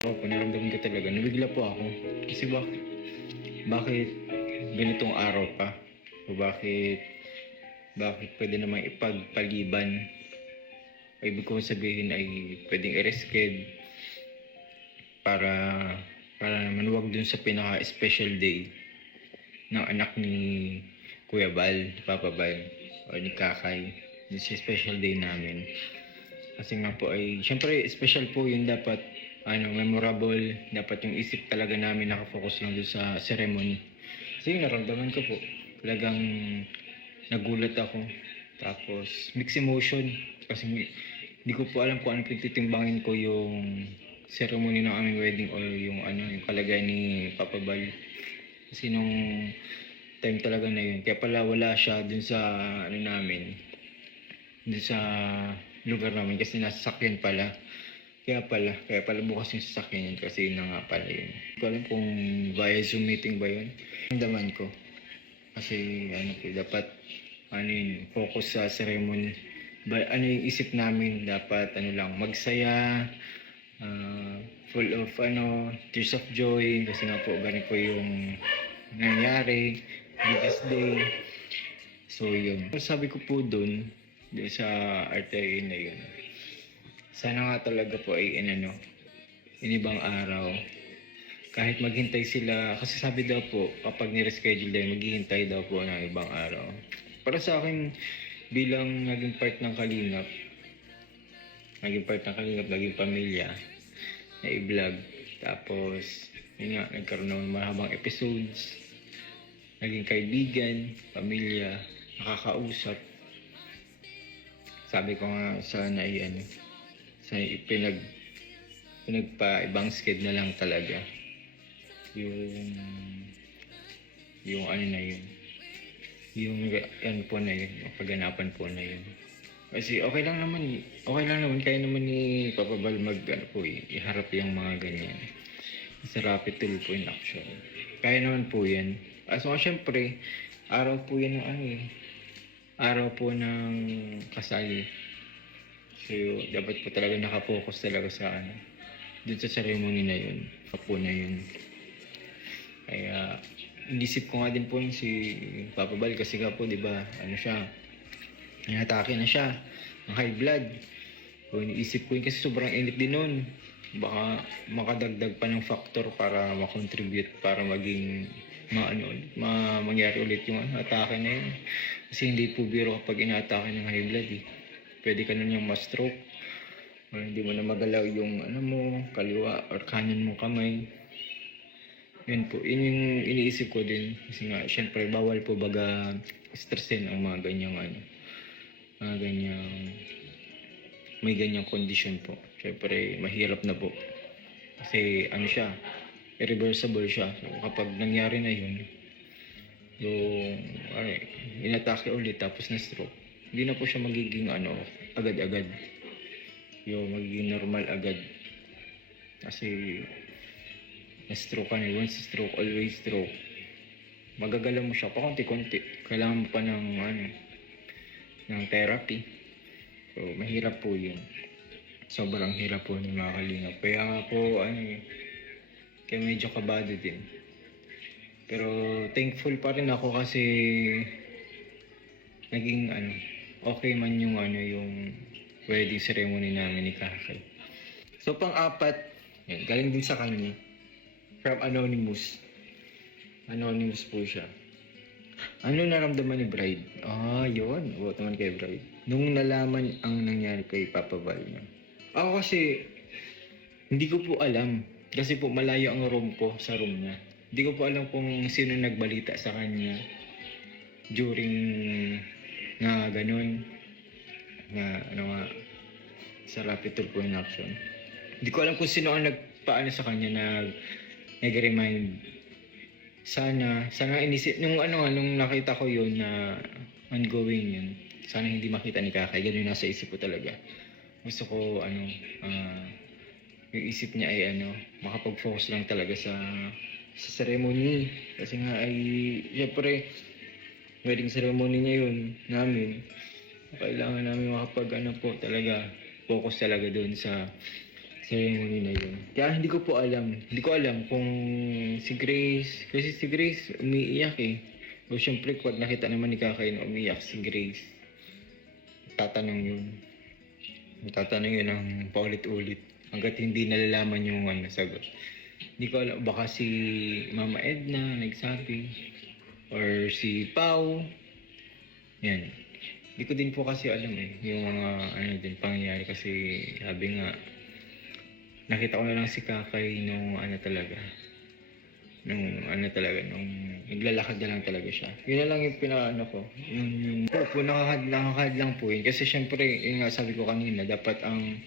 Oo, naramdaman ko talaga, nabigla po ako. Kasi bakit ganitong araw pa? O bakit pwede namang ipagpaliban? O ibig ko sabihin ay pwedeng i-reschedule para naman wag dun sa pinaka-special day ng anak ni Kuya Bal, ni Papa Bal, o ni Kakay. Dun sa special day namin. Kasi nga po ay, syempre special po yun, dapat memorable, dapat yung isip talaga namin nakafocus lang doon sa ceremony. Kasi yung naramdaman ko po, talagang nagulat ako. Tapos mixed emotion kasi hindi ko po alam kung ano pagtitimbangin ko, yung ceremony ng aming wedding or yung yung kalagay ni Papa Bal. Kasi nung time talaga na yun, kaya pala wala siya dun sa namin, dun sa lugar namin kasi nasa sakyan pala. Kaya pala bukas yung sasakyan yun kasi yun na nga pala yun. Hindi ko alam kung via Zoom meeting ba yun. Naramdaman ko. Kasi po, dapat focus sa ceremony. Yung isip namin, dapat lang, magsaya, full of tears of joy. Kasi nga po, ganito po yung nangyari, biggest day. So yun. Sabi ko po dun sa RTA na yun, sana nga talaga po ay inibang araw. Kahit maghintay sila, kasi sabi daw po, kapag nireschedule din, maghihintay daw po ng ibang araw. Para sa akin, bilang naging part ng Kalingap, naging pamilya, na i-vlog. Tapos, yun nga, nagkaroon ng mahabang episodes, naging kaibigan, pamilya, nakakausap. Sabi ko nga, sana pinagpa-ibang sked na lang talaga yung na yun, yung po na yun, yung kaganapan po na yun. Kasi okay lang naman, kaya naman ni Papa Bal iharap yung mga ganyan sa rapid tool po in action. Kaya naman po yan. So syempre, araw po yan ng araw po ng kasal. So, dapat po talaga nakapokus talaga sa dun sa ceremony na yun. Po na yun. Kaya, inisip ko nga din po si Papa Bal kasi nga po, di ba, inatake na siya, ng high blood. So, iniisip ko yun kasi sobrang init din nun. Baka makadagdag pa ng factor para makontribute, para maging mangyari ulit yung atake na yun. Kasi hindi po biro kapag inaatake ng high blood Pwede ka na niyang ma-stroke. Or hindi mo na magalaw yung kaliwa or kanan mo kamay. Yun po, yun yung iniisip ko din. Kasi nga, syempre, bawal po baga stressin ang mga may ganyang kondisyon po. Syempre, mahirap na po. Kasi siya, irreversible siya. So, kapag nangyari na yun, inatake ulit tapos na-stroke, hindi na po siya magiging agad-agad. Yung magiging normal agad. Kasi na-stroke ka na. Once stroke, always stroke. Magagalaw mo siya pa konti-konti. Kailangan mo pa ng therapy. So, mahirap po yun. Sobrang hirap po ni mga kalingap. Kaya nga po, kaya medyo kabado din. Pero thankful pa rin ako kasi naging okay man yung wedding ceremony namin ni Kakay. So pang-apat, galing din sa kanya. From Anonymous. Anonymous po siya. Ano naramdaman ni Bride? Yun. About naman kay Bride. Nung nalaman ang nangyari kay Papa Val niya. Ako kasi, hindi ko po alam. Kasi po malayo ang room ko sa room niya. Hindi ko po alam kung sino nagbalita sa kanya during na ganun. Na sa rapid tool po in action. Hindi ko alam kung sino ang nagpaano sa kanya, nag-remind. Sana inisip, nung nakita ko yun na ongoing yun, sana hindi makita ni Kakay. Ganun yung nasa isip ko talaga. Gusto ko, yung isip niya ay makapag-focus lang talaga sa ceremony. Kasi nga ay, syempre, wedding ceremony niya yun, namin. Kailangan namin makapag talaga, focus talaga doon sa ceremony na yun. Kaya hindi ko po alam. Hindi ko alam kung si Grace, kasi si Grace umiiyak eh. O syempre, pag nakita naman ni Kakay na umiiyak si Grace, tatanong yun. Tatanong yun ng paulit-ulit hanggat hindi nalalaman yung sagot. Hindi ko alam, baka si Mama Edna nagsabi or si Pau. Yan. Hindi ko din po kasi alam eh, yung mga din pangyayari kasi sabi nga, nakita ko na lang si Kakay nung nung naglalakad na lang talaga siya. Yun na lang yung pinaano ko. Yung nakakad lang po yun. Kasi syempre, yun nga sabi ko kanina, dapat ang